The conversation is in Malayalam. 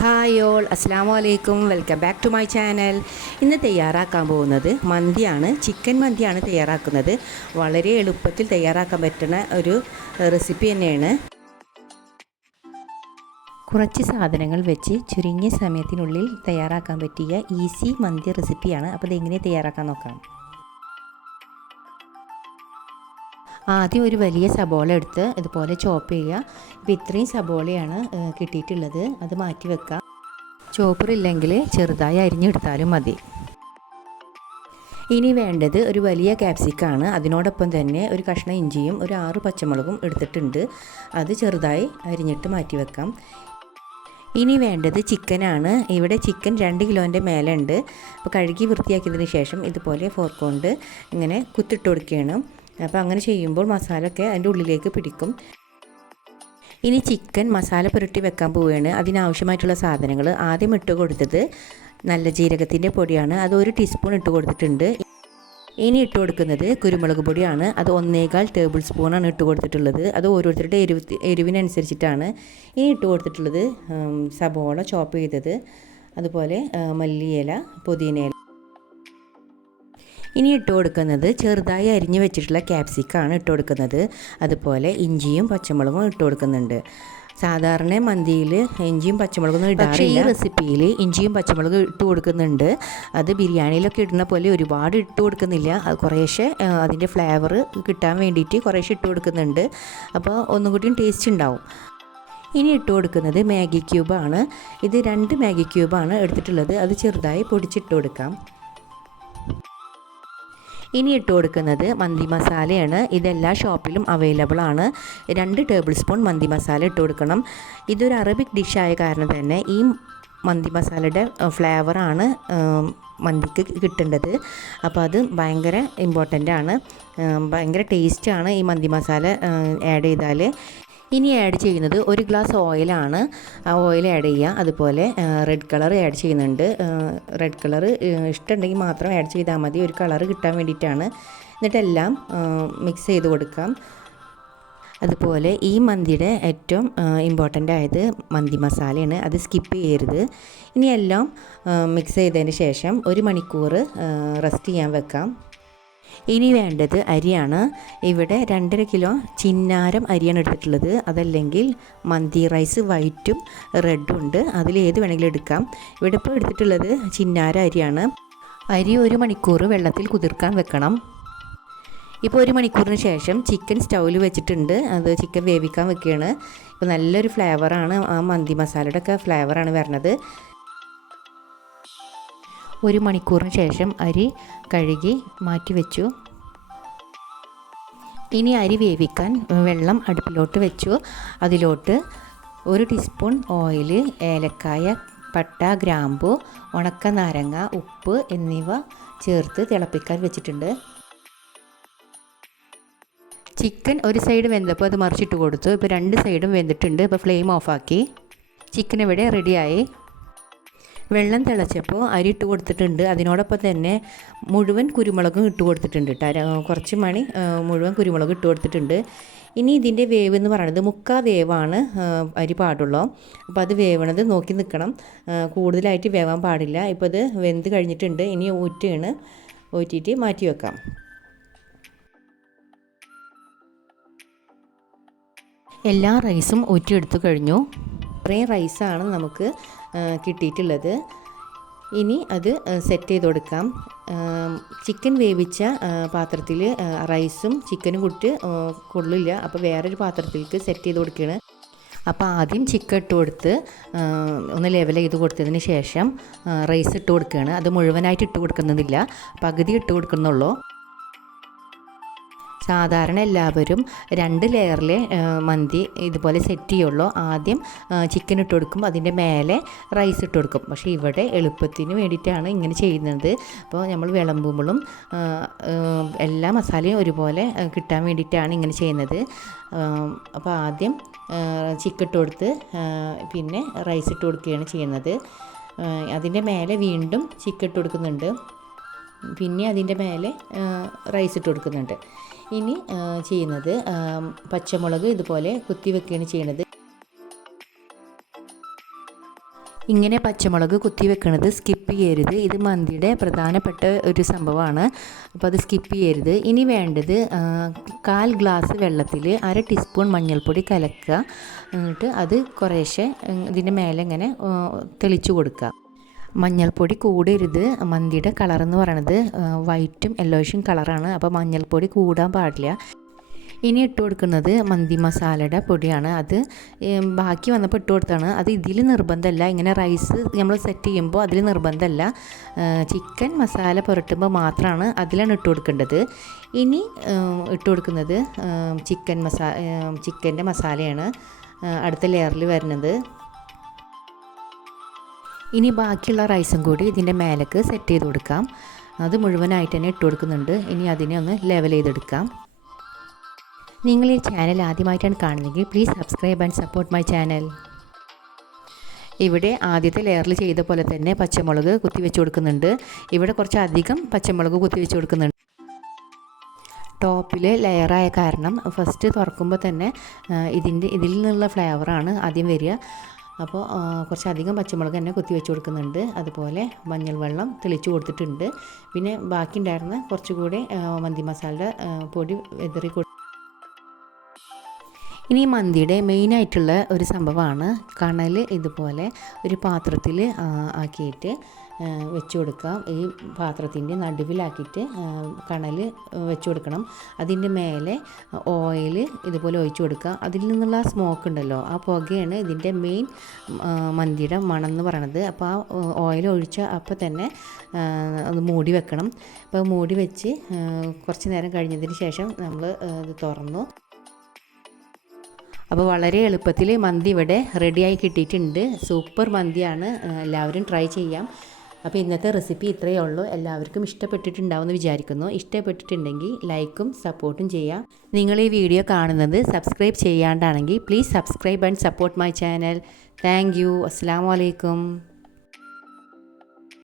ഹായ് ഓൾ അസ്സാം വലൈക്കും welcome back to my channel ഇന്ന് തയ്യാറാക്കാൻ പോകുന്നത് മന്തിയാണ്. ചിക്കൻ മന്തിയാണ് തയ്യാറാക്കുന്നത്. വളരെ എളുപ്പത്തിൽ തയ്യാറാക്കാൻ പറ്റുന്ന ഒരു റെസിപ്പി തന്നെയാണ്. കുറച്ച് സാധനങ്ങൾ വെച്ച് ചുരുങ്ങിയ സമയത്തിനുള്ളിൽ തയ്യാറാക്കാൻ പറ്റിയ ഈസി മന്തി റെസിപ്പിയാണ് അപ്പോൾ ഇതെങ്ങനെ തയ്യാറാക്കാൻ നോക്കാം. ആദ്യം ഒരു വലിയ സബോള എടുത്ത് ഇതുപോലെ ചോപ്പ് ചെയ്യുക. ഇപ്പോൾ ഇത്രയും സബോളയാണ് കിട്ടിയിട്ടുള്ളത്. അത് മാറ്റി വെക്കാം. ചോപ്പർ ഇല്ലെങ്കിൽ ചെറുതായി അരിഞ്ഞെടുത്താലും മതി. ഇനി വേണ്ടത് ഒരു വലിയ ക്യാപ്സിക്കാണ്. അതിനോടൊപ്പം തന്നെ ഒരു കഷ്ണം ഇഞ്ചിയും ഒരു ആറ് പച്ചമുളകും എടുത്തിട്ടുണ്ട്. അത് ചെറുതായി അരിഞ്ഞിട്ട് മാറ്റി വെക്കാം. ഇനി വേണ്ടത് ചിക്കനാണ്. ഇവിടെ ചിക്കൻ രണ്ട് കിലോന്റെ മേലെ ഉണ്ട് അപ്പോൾ കഴുകി വൃത്തിയാക്കിയതിന് ശേഷം ഇതുപോലെ ഫോർക്കോണ്ട് കൊണ്ട് ഇങ്ങനെ കുത്തിട്ട് കൊടുക്കുകയാണ്. അപ്പോൾ അങ്ങനെ ചെയ്യുമ്പോൾ മസാല ഒക്കെ അതിന്റെ ഉള്ളിലേക്ക് പിടിക്കും. ഇനി ചിക്കൻ മസാല പുരട്ടി വെക്കാൻ പോവുകയാണ്. അതിനാവശ്യമായിട്ടുള്ള സാധനങ്ങൾ ആദ്യം ഇട്ട് കൊടുത്തത് നല്ല ജീരകത്തിന്റെ പൊടിയാണ്. അത് ഒരു ടീസ്പൂൺ ഇട്ട് കൊടുത്തിട്ടുണ്ട്. ഇനി ഇട്ട് കൊടുക്കുന്നത് കുരുമുളക് പൊടിയാണ്. അത് ഒന്നേകാൽ ടേബിൾ സ്പൂണാണ് ഇട്ട് കൊടുത്തിട്ടുള്ളത്. അത് ഓരോരുത്തരുടെ എരിവ് എരിവിനനുസരിച്ചിട്ടാണ്. ഇനി ഇട്ട് കൊടുത്തിട്ടുള്ളത് സബോള ചോപ്പ് ചെയ്തത്. അതുപോലെ മല്ലിയില പുതിനയില. ഇനി ഇട്ട് കൊടുക്കുന്നത് ചെറുതായി അരിഞ്ഞു വെച്ചിട്ടുള്ള ക്യാപ്സിക്കാണ് ഇട്ട് കൊടുക്കുന്നത്. അതുപോലെ ഇഞ്ചിയും പച്ചമുളകും ഇട്ട് കൊടുക്കുന്നുണ്ട്. സാധാരണ മന്തിയിൽ ഇഞ്ചിയും പച്ചമുളകും ഇടാറില്ല ഈ റെസിപ്പിയിൽ ഇഞ്ചിയും പച്ചമുളകും ഇട്ട് കൊടുക്കുന്നുണ്ട്. അത് ബിരിയാണിയിലൊക്കെ ഇടുന്ന പോലെ ഒരുപാട് ഇട്ട് കൊടുക്കുന്നില്ല. അത് കുറേശ്ശെ അതിന്റെ ഫ്ലേവർ കിട്ടാൻ വേണ്ടിയിട്ട് കുറേശ്ശെ ഇട്ട് കൊടുക്കുന്നുണ്ട്. അപ്പോൾ ഒന്നും കൂടിയും ടേസ്റ്റ് ഉണ്ടാവും. ഇനി ഇട്ട് കൊടുക്കുന്നത് മാഗി ക്യൂബാണ്. ഇത് രണ്ട് മാഗി ക്യൂബാണ് എടുത്തിട്ടുള്ളത്. അത് ചെറുതായി പൊടിച്ചിട്ട് കൊടുക്കാം. ഇനി ഇട്ട് കൊടുക്കുന്നത് മന്തി മസാലയാണ്. ഇതെല്ലാ ഷോപ്പിലും അവൈലബിൾ ആണ്. രണ്ട് ടേബിൾ സ്പൂൺ മന്തി മസാല ഇട്ട് കൊടുക്കണം. ഇതൊരു അറബിക് ഡിഷായ കാരണം തന്നെ ഈ മന്തി മസാലയുടെ ഫ്ലേവറാണ് മന്തിക്ക് കിട്ടേണ്ടത്. അപ്പോൾ അത് ഭയങ്കര ഇമ്പോർട്ടന്റ് ആണ്. ഭയങ്കര ടേസ്റ്റാണ് ഈ മന്തി മസാല ആഡ് ചെയ്താൽ ഇനി ആഡ് ചെയ്യുന്നത് ഒരു ഗ്ലാസ് ഓയിലാണ് ആ ഓയിൽ ആഡ് ചെയ്യുക. അതുപോലെ റെഡ് കളർ ആഡ് ചെയ്യുന്നുണ്ട്. റെഡ് കളർ ഇഷ്ടമുണ്ടെങ്കിൽ മാത്രം ആഡ് ചെയ്താൽ മതി. ഒരു കളർ കിട്ടാൻ വേണ്ടിയിട്ടാണ്. എന്നിട്ടെല്ലാം മിക്സ് ചെയ്ത് കൊടുക്കാം. അതുപോലെ ഈ മന്തിയുടെ ഏറ്റവും ഇമ്പോർട്ടന്റ് ആയത് മന്തി മസാലയാണ്. അത് സ്കിപ്പ് ചെയ്യരുത്. ഇനി എല്ലാം മിക്സ് ചെയ്തതിന് ശേഷം ഒരു മണിക്കൂർ റെസ്റ്റ് ചെയ്യാൻ വെക്കാം. ഇനി വേണ്ടത് അരിയാണ്. ഇവിടെ രണ്ടര കിലോ ചിന്നാരം അരിയാണ് എടുത്തിട്ടുള്ളത്. അതല്ലെങ്കിൽ മന്തി റൈസ് വൈറ്റും റെഡും ഉണ്ട്. അതിൽ ഏത് വേണമെങ്കിലും എടുക്കാം. ഇവിടെ ഇപ്പോൾ എടുത്തിട്ടുള്ളത് ചിന്നാര അരിയാണ്. അരി ഒരു മണിക്കൂർ വെള്ളത്തിൽ കുതിർക്കാൻ വെക്കണം. ഇപ്പോൾ ഒരു മണിക്കൂറിന് ശേഷം ചിക്കൻ സ്റ്റൗവിൽ വെച്ചിട്ടുണ്ട്. അത് ചിക്കൻ വേവിക്കാൻ വെക്കുകയാണ്. ഇപ്പോൾ നല്ലൊരു ഫ്ലേവറാണ് ആ മന്തി മസാലയുടെ ഒക്കെ ഫ്ലേവറാണ് വരണത് ഒരു മണിക്കൂറിന് ശേഷം അരി കഴുകി മാറ്റി വെച്ചു. ഇനി അരി വേവിക്കാൻ വെള്ളം അടുപ്പിലോട്ട് വെച്ചു. അതിലോട്ട് ഒരു ടീസ്പൂൺ ഓയിൽ ഏലക്കായ പട്ട ഗ്രാമ്പു ഉണക്ക നാരങ്ങ ഉപ്പ് എന്നിവ ചേർത്ത് തിളപ്പിക്കാൻ വെച്ചിട്ടുണ്ട്. ചിക്കൻ ഒരു സൈഡ് വെന്തപ്പോൾ അത് മറിച്ചിട്ട് കൊടുത്തു. ഇപ്പോൾ രണ്ട് സൈഡും വെന്തിട്ടുണ്ട്. ഇപ്പോൾ ഫ്ലെയിം ഓഫാക്കി. ചിക്കൻ ഇവിടെ റെഡിയായി വെള്ളം തിളച്ചപ്പോൾ അരി ഇട്ട് കൊടുത്തിട്ടുണ്ട്. അതിനോടൊപ്പം തന്നെ മുഴുവൻ കുരുമുളകും ഇട്ട് കൊടുത്തിട്ടുണ്ട് കേട്ടോ കുറച്ച് മണി മുഴുവൻ കുരുമുളക് ഇട്ട് കൊടുത്തിട്ടുണ്ട്. ഇനി ഇതിന്റെ വേവ് എന്ന് പറയുന്നത് മുക്കാ വേവാണ് അരി പാടുള്ളൂ. അപ്പോൾ അത് വേവണത് നോക്കി നിൽക്കണം. കൂടുതലായിട്ട് വേവാൻ പാടില്ല. ഇപ്പോൾ അത് വെന്ത് കഴിഞ്ഞിട്ടുണ്ട്. ഇനി ഊറ്റാണ് ഊറ്റിയിട്ട് മാറ്റി വെക്കാം. എല്ലാ റൈസും ഊറ്റിയെടുത്തു കഴിഞ്ഞു. ഇത്രയും റൈസാണ് നമുക്ക് കിട്ടിയിട്ടുള്ളത്. ഇനി അത് സെറ്റ് ചെയ്ത് കൊടുക്കാം ചിക്കൻ വേവിച്ച പാത്രത്തിൽ റൈസും ചിക്കനും കൂട്ടി കൊള്ളില്ല. അപ്പോൾ വേറൊരു പാത്രത്തിലേക്ക് സെറ്റ് ചെയ്ത് കൊടുക്കുകയാണ് അപ്പോൾ ആദ്യം ചിക്കൻ ഇട്ട് കൊടുത്ത് ഒന്ന് ലെവൽ ചെയ്ത് കൊടുത്തതിന് ശേഷം റൈസ് ഇട്ട് കൊടുക്കുകയാണ് അത് മുഴുവനായിട്ട് ഇട്ട് കൊടുക്കുന്നില്ല പകുതി ഇട്ട് കൊടുക്കുന്നുള്ളൂ. സാധാരണ എല്ലാവരും രണ്ട് ലെയറിലെ മന്തി ഇതുപോലെ സെറ്റ് ചെയ്യുള്ളൂ. ആദ്യം ചിക്കൻ ഇട്ട് കൊടുക്കും അതിന്റെ മേലെ റൈസ് ഇട്ട് കൊടുക്കും. പക്ഷേ ഇവിടെ എളുപ്പത്തിന് വേണ്ടിയിട്ടാണ് ഇങ്ങനെ ചെയ്യുന്നത്. അപ്പോൾ നമ്മൾ വിളമ്പുമ്പോഴും എല്ലാ മസാലയും ഒരുപോലെ കിട്ടാൻ വേണ്ടിയിട്ടാണ് ഇങ്ങനെ ചെയ്യുന്നത്. അപ്പോൾ ആദ്യം ചിക്കൻ ഇട്ട് കൊടുത്ത് പിന്നെ റൈസ് ഇട്ട് കൊടുക്കുകയാണ് ചെയ്യുന്നത്. അതിന്റെ മേലെ വീണ്ടും ചിക്കൻ ഇട്ട് കൊടുക്കുന്നുണ്ട്. പിന്നെ അതിന്റെ മേലെ റൈസ് ഇട്ട് കൊടുക്കുന്നുണ്ട്. ഇനി ചെയ്യുന്നത് പച്ചമുളക് ഇതുപോലെ കുത്തി വെക്കുകയാണ് ചെയ്യുന്നത് ഇങ്ങനെ പച്ചമുളക് കുത്തി വെക്കുന്നത് സ്കിപ്പ് ചെയ്യരുത്. ഇത് മന്തിയുടെ പ്രധാനപ്പെട്ട ഒരു സംഭവമാണ്. അപ്പോൾ അത് സ്കിപ്പ് ചെയ്യരുത്. ഇനി വേണ്ടത് കാൽ ഗ്ലാസ് വെള്ളത്തിൽ അര ടീസ്പൂൺ മഞ്ഞൾപ്പൊടി കലക്കുക. എന്നിട്ട് അത് കുറേശ്ശെ ഇതിന്റെ മേലെ ഇങ്ങനെ തെളിച്ച് കൊടുക്കുക. മഞ്ഞൾപ്പൊടി കൂടരുത്. മന്തിയുടെ കളർ എന്ന് പറയണത് വൈറ്റും യെല്ലോഷും കളറാണ് അപ്പോൾ മഞ്ഞൾപ്പൊടി കൂടാൻ പാടില്ല. ഇനി ഇട്ട് കൊടുക്കുന്നത് മന്തി മസാലയുടെ പൊടിയാണ്. അത് ബാക്കി വന്നപ്പോൾ ഇട്ട് കൊടുത്താണ് അത് ഇതിൽ നിർബന്ധമല്ല ഇങ്ങനെ റൈസ് നമ്മൾ സെറ്റ് ചെയ്യുമ്പോൾ അതിൽ നിർബന്ധമല്ല ചിക്കൻ മസാല പുരട്ടുമ്പോൾ മാത്രമാണ് അതിലാണ് ഇട്ട് കൊടുക്കേണ്ടത്. ഇനി ഇട്ട് കൊടുക്കുന്നത് ചിക്കൻ മസാ ചിക്കന്റെ മസാലയാണ് അടുത്ത ലെയറിൽ വരുന്നത് ഇനി ബാക്കിയുള്ള റൈസും കൂടി ഇതിന്റെ മേലേക്ക് സെറ്റ് ചെയ്ത് കൊടുക്കാം. അത് മുഴുവനായിട്ട് തന്നെ ഇട്ട് കൊടുക്കുന്നുണ്ട്. ഇനി അതിനെ ഒന്ന് ലെവൽ ചെയ്തെടുക്കാം. നിങ്ങൾ ഈ ചാനൽ ആദ്യമായിട്ടാണ് കാണുന്നതെങ്കിൽ please subscribe and support my channel ഇവിടെ ആദ്യത്തെ ലെയറിൽ ചെയ്ത പോലെ തന്നെ പച്ചമുളക് കുത്തി വെച്ച് കൊടുക്കുന്നുണ്ട്. ഇവിടെ കുറച്ച് അധികം പച്ചമുളക് കുത്തി വെച്ച് കൊടുക്കുന്നുണ്ട്. ടോപ്പിൽ ലെയറായ കാരണം ഫസ്റ്റ് തുറക്കുമ്പോൾ തന്നെ ഇതിന്റെ ഇതിൽ നിന്നുള്ള ഫ്ലേവറാണ് ആദ്യം വരിക. അപ്പോൾ കുറച്ചധികം പച്ചമുളക് തന്നെ കൊത്തി വെച്ച് കൊടുക്കുന്നുണ്ട്. അതുപോലെ മഞ്ഞൾ വെള്ളം തെളിച്ച് കൊടുത്തിട്ടുണ്ട്. പിന്നെ ബാക്കി ഉണ്ടായിരുന്ന കുറച്ചുകൂടി മന്തി മസാലയുടെ പൊടി വെതറി കൊടു ഇനി മന്തിയുടെ മെയിനായിട്ടുള്ള ഒരു സംഭവമാണ് കണൽ ഇതുപോലെ ഒരു പാത്രത്തിൽ ആക്കിയിട്ട് വെച്ച് കൊടുക്കാം. ഈ പാത്രത്തിന്റെ നടുവിലാക്കിയിട്ട് കണൽ വെച്ച് കൊടുക്കണം. അതിന്റെ മേലെ ഓയിൽ ഇതുപോലെ ഒഴിച്ചു കൊടുക്കുക. അതിൽ നിന്നുള്ള സ്മോക്ക് ഉണ്ടല്ലോ ആ പുകയാണ് ഇതിന്റെ മെയിൻ മന്തിയുടെ മണം എന്ന് പറയണത്. അപ്പോൾ ആ ഓയിൽ ഒഴിച്ച അപ്പോൾ തന്നെ അത് മൂടി വെക്കണം. അപ്പോൾ മൂടി വെച്ച് കുറച്ച് നേരം കഴിഞ്ഞതിന് ശേഷം നമ്മൾ ഇത് തുറന്നു. അപ്പോൾ വളരെ എളുപ്പത്തിൽ മന്തി ഇവിടെ റെഡിയായി കിട്ടിയിട്ടുണ്ട്. സൂപ്പർ മന്തിയാണ്. എല്ലാവരും ട്രൈ ചെയ്യാം. അപ്പോൾ ഇന്നത്തെ റെസിപ്പി ഇത്രയേ ഉള്ളൂ. എല്ലാവർക്കും ഇഷ്ടപ്പെട്ടിട്ടുണ്ടാവുമെന്ന് വിചാരിക്കുന്നു. ഇഷ്ടപ്പെട്ടിട്ടുണ്ടെങ്കിൽ ലൈക്കും സപ്പോർട്ടും ചെയ്യാം. നിങ്ങൾ ഈ വീഡിയോ കാണുന്നത് subscribe ചെയ്യാണ്ടാണെങ്കിൽ please subscribe and support my channel. Thank you. അസ്സാം വലൈക്കും